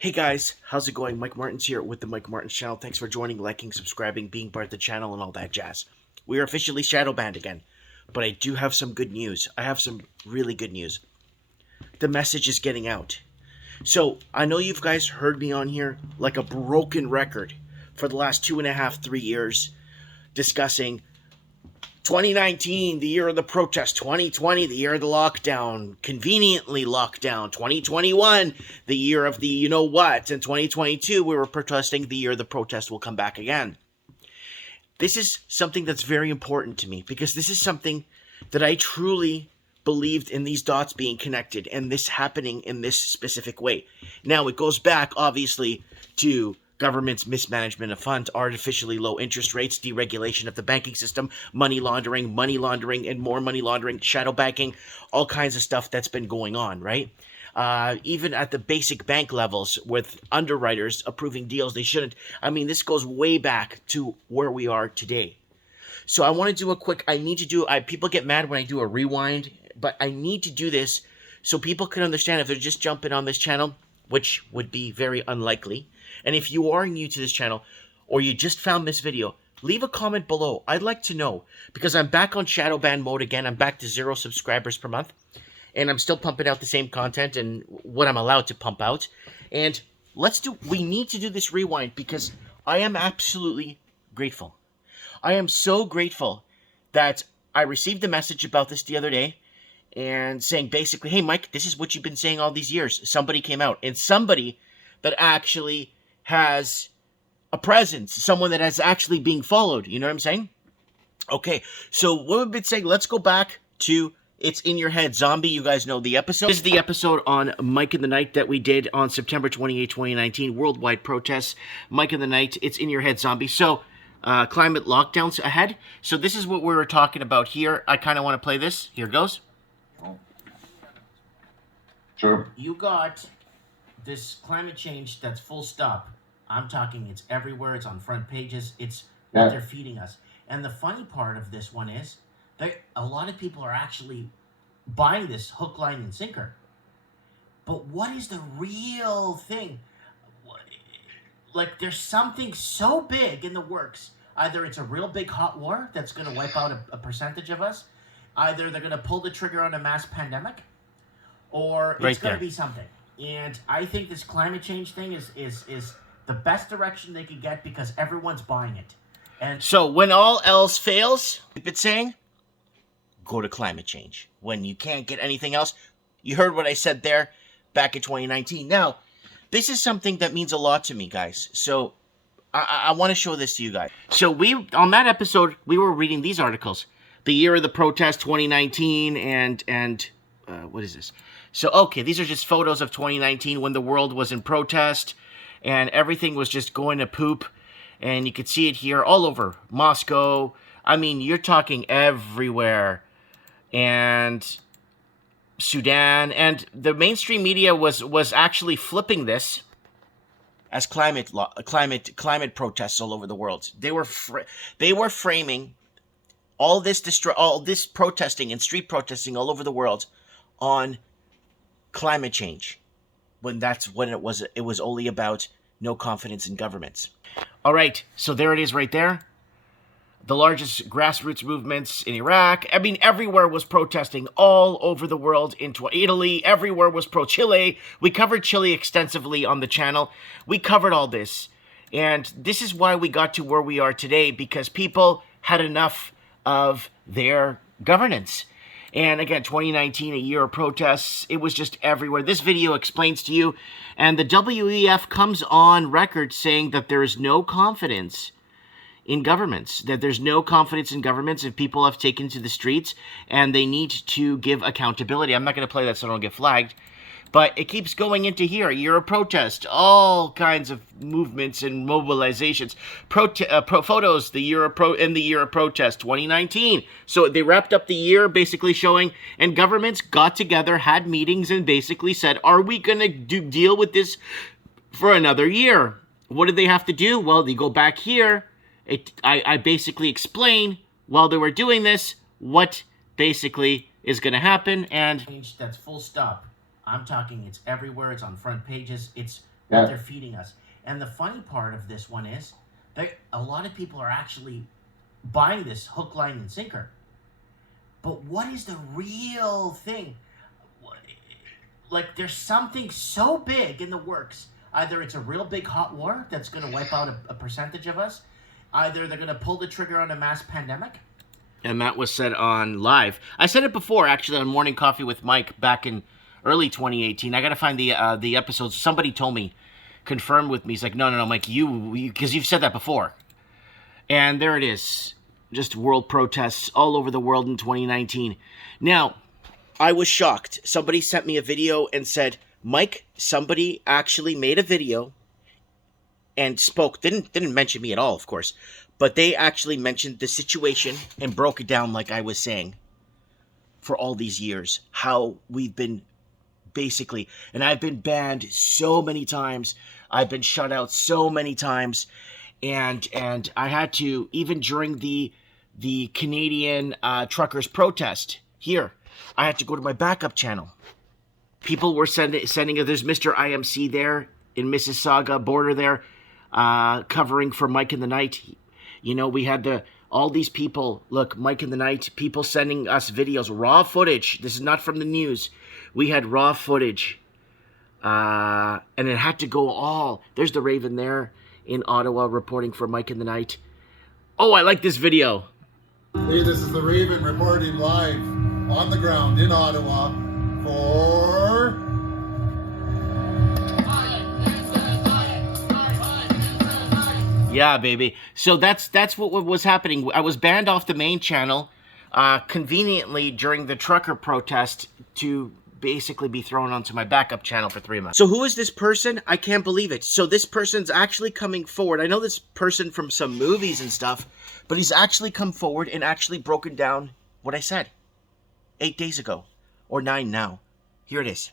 Hey guys, how's it going? Mike Martins here with the Mike Martins channel. Thanks for joining, liking, subscribing, being part of the channel, and all that jazz. We are officially shadow banned again, but I do have some good news. I have some really good news. The message is getting out. So, I know you guys heard me on here like a broken record for the last 2.5, 3 years discussing 2019, the year of the protest. 2020, the year of the lockdown, conveniently lockdown. 2021, the year of the you know what. And 2022, we were protesting, the year the protest will come back again. This is something that's very important to me because this is something that I truly believed in, these dots being connected and this happening in this specific way. Now, it goes back, obviously, to government's mismanagement of funds, artificially low interest rates, deregulation of the banking system, money laundering, and more money laundering, shadow banking, all kinds of stuff that's been going on, right? Even at the basic bank levels with underwriters approving deals they shouldn't. I mean, this goes way back to where we are today. So I want to do a quick, people get mad when I do a rewind, but I need to do this so people can understand if they're just jumping on this channel, which would be very unlikely. And if you are new to this channel, or you just found this video, leave a comment below. I'd like to know, because I'm back on shadow ban mode again. I'm back to 0 subscribers per month, and I'm still pumping out the same content and what I'm allowed to pump out. And we need to do this rewind because I am absolutely grateful. I am so grateful that I received a message about this the other day and saying basically, hey, Mike, this is what you've been saying all these years. Somebody came out, and somebody that actually has a presence, someone that has actually being followed. You know what I'm saying? Okay, so what we've been saying, let's go back to It's in Your Head Zombie. You guys know the episode. This is the episode on Mike in the Night that we did on September 28, 2019, worldwide protests. Mike in the Night, It's in Your Head Zombie. So, climate lockdowns ahead. So this is what we were talking about here. I kind of want to play this. Here it goes. Sure. You got this climate change that's full stop. I'm talking, it's everywhere. It's on front pages. It's what they're feeding us. And the funny part of this one is that a lot of people are actually buying this hook, line, and sinker. But what is the real thing? Like, there's something so big in the works. Either it's a real big hot war that's going to wipe out a percentage of us. Either they're going to pull the trigger on a mass pandemic. Or it's going to be something. And I think this climate change thing is the best direction they could get because everyone's buying it. And so when all else fails, it's saying, go to climate change. When you can't get anything else, you heard what I said there back in 2019. Now, this is something that means a lot to me, guys. So I want to show this to you guys. So on that episode, we were reading these articles. The year of the protest, 2019, and what is this? So, okay, these are just photos of 2019 when the world was in protest and everything was just going to poop. And you could see it here all over Moscow. I mean, you're talking everywhere. And Sudan. And the mainstream media was actually flipping this as climate protests all over the world. They were framing all this protesting and street protesting all over the world on climate change, when that's when it was only about no confidence in governments. All right, so there it is right there. The largest grassroots movements in Iraq. I mean, everywhere was protesting all over the world. Into Italy, everywhere was pro-Chile. We covered Chile extensively on the channel. We covered all this. And this is why we got to where we are today, because people had enough of their governance. And again, 2019, a year of protests, it was just everywhere. This video explains to you, and the WEF comes on record saying that there is no confidence in governments, that there's no confidence in governments if people have taken to the streets, and they need to give accountability. I'm not going to play that so I don't get flagged. But it keeps going into here. A year of protest, all kinds of movements and mobilizations. Photos, the year of protest, 2019. So they wrapped up the year basically showing, and governments got together, had meetings, and basically said, are we going to deal with this for another year? What did they have to do? Well, they go back here. I basically explain while they were doing this what basically is going to happen, and that's full stop. I'm talking, it's everywhere. It's on front pages. It's what they're feeding us. And the funny part of this one is that a lot of people are actually buying this hook, line, and sinker. But what is the real thing? Like, there's something so big in the works. Either it's a real big hot war that's going to wipe out a percentage of us. Either they're going to pull the trigger on a mass pandemic. And that was said on live. I said it before, actually, on Morning Coffee with Mike back in early 2018. I got to find the episodes. Somebody told me, confirmed with me. He's like, no, Mike, because you've said that before. And there it is. Just world protests all over the world in 2019. Now, I was shocked. Somebody sent me a video and said, Mike, somebody actually made a video and spoke. Didn't mention me at all, of course. But they actually mentioned the situation and broke it down like I was saying for all these years. How we've been basically, and I've been banned so many times. I've been shut out so many times. And I had to, even during the Canadian truckers protest here, I had to go to my backup channel. People were sending, there's Mr. IMC there in Mississauga border there, covering for Mike in the Night. You know, we had all these people, look, Mike in the Night, people sending us videos, raw footage. This is not from the news. We had raw footage. And it had to go all, there's the Raven there in Ottawa reporting for Mike in the Night. Oh, I like this video. Hey, this is the Raven reporting live on the ground in Ottawa for... Yeah, baby. So that's what was happening. I was banned off the main channel, conveniently during the trucker protest to basically be thrown onto my backup channel for 3 months. So who is this person? I can't believe it. So this person's actually coming forward. I know this person from some movies and stuff, but he's actually come forward and actually broken down what I said 8 days ago, or 9 now. Here it is.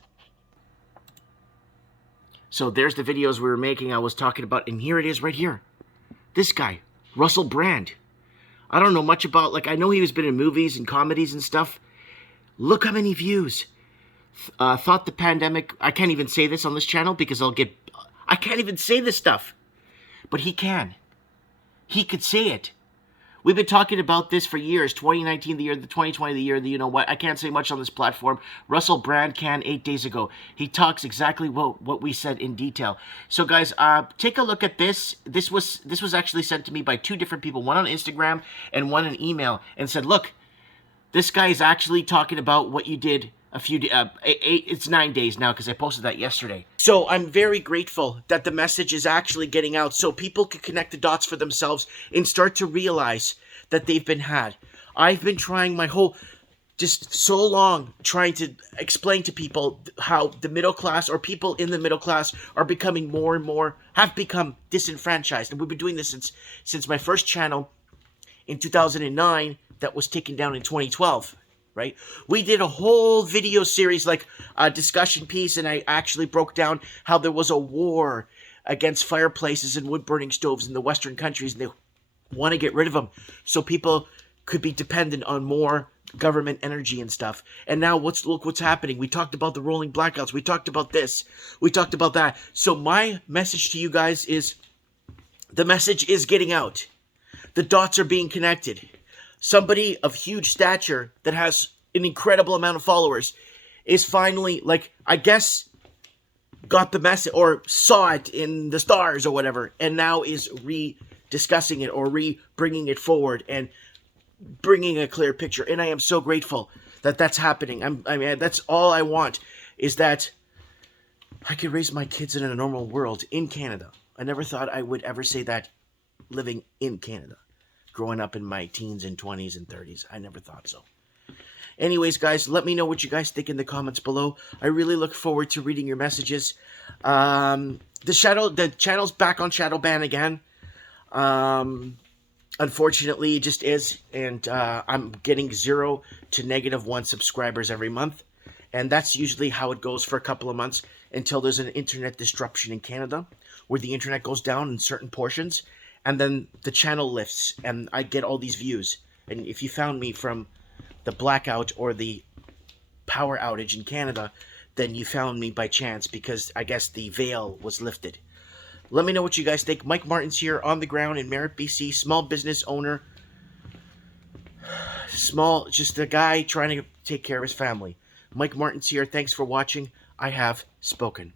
So there's the videos we were making, I was talking about, and here it is right here. This guy, Russell Brand. I don't know much about, like, I know he's been in movies and comedies and stuff. Look how many views. Thought the pandemic, I can't even say this on this channel because I can't even say this stuff. But he can. He could say it. We've been talking about this for years. 2019, the year, the 2020, the year, you know what? I can't say much on this platform. Russell Brand can 8 days ago. He talks exactly what we said in detail. So guys, take a look at this. This was actually sent to me by 2 different people, one on Instagram and one in email, and said, look, this guy is actually talking about what you did it's 9 days now because I posted that yesterday. So I'm very grateful that the message is actually getting out so people can connect the dots for themselves and start to realize that they've been had. I've been trying my whole, just so long, trying to explain to people how the middle class or people in the middle class are becoming more and more, have become disenfranchised. And we've been doing this since my first channel in 2009 that was taken down in 2012. Right? We did a whole video series, like a discussion piece, and I actually broke down how there was a war against fireplaces and wood-burning stoves in the Western countries, and they want to get rid of them so people could be dependent on more government energy and stuff. And now look what's happening. We talked about the rolling blackouts. We talked about this. We talked about that. So my message to you guys is, the message is getting out. The dots are being connected. Somebody of huge stature that has an incredible amount of followers is finally, like, I guess, got the message or saw it in the stars or whatever, and now is re-discussing it or bringing it forward and bringing a clear picture. And I am so grateful that that's happening. I mean, that's all I want, is that I can raise my kids in a normal world in Canada. I never thought I would ever say that living in Canada. Growing up in my teens and 20s and 30s. I never thought so. Anyways, guys, let me know what you guys think in the comments below. I really look forward to reading your messages. The channel's back on shadow ban again. Unfortunately, it just is. And I'm getting 0 to -1 subscribers every month. And that's usually how it goes for a couple of months until there's an internet disruption in Canada, where the internet goes down in certain portions. And then the channel lifts, and I get all these views. And if you found me from the blackout or the power outage in Canada, then you found me by chance because I guess the veil was lifted. Let me know what you guys think. Mike Martin's here on the ground in Merritt, BC, small business owner, just a guy trying to take care of his family. Mike Martin's here. Thanks for watching. I have spoken.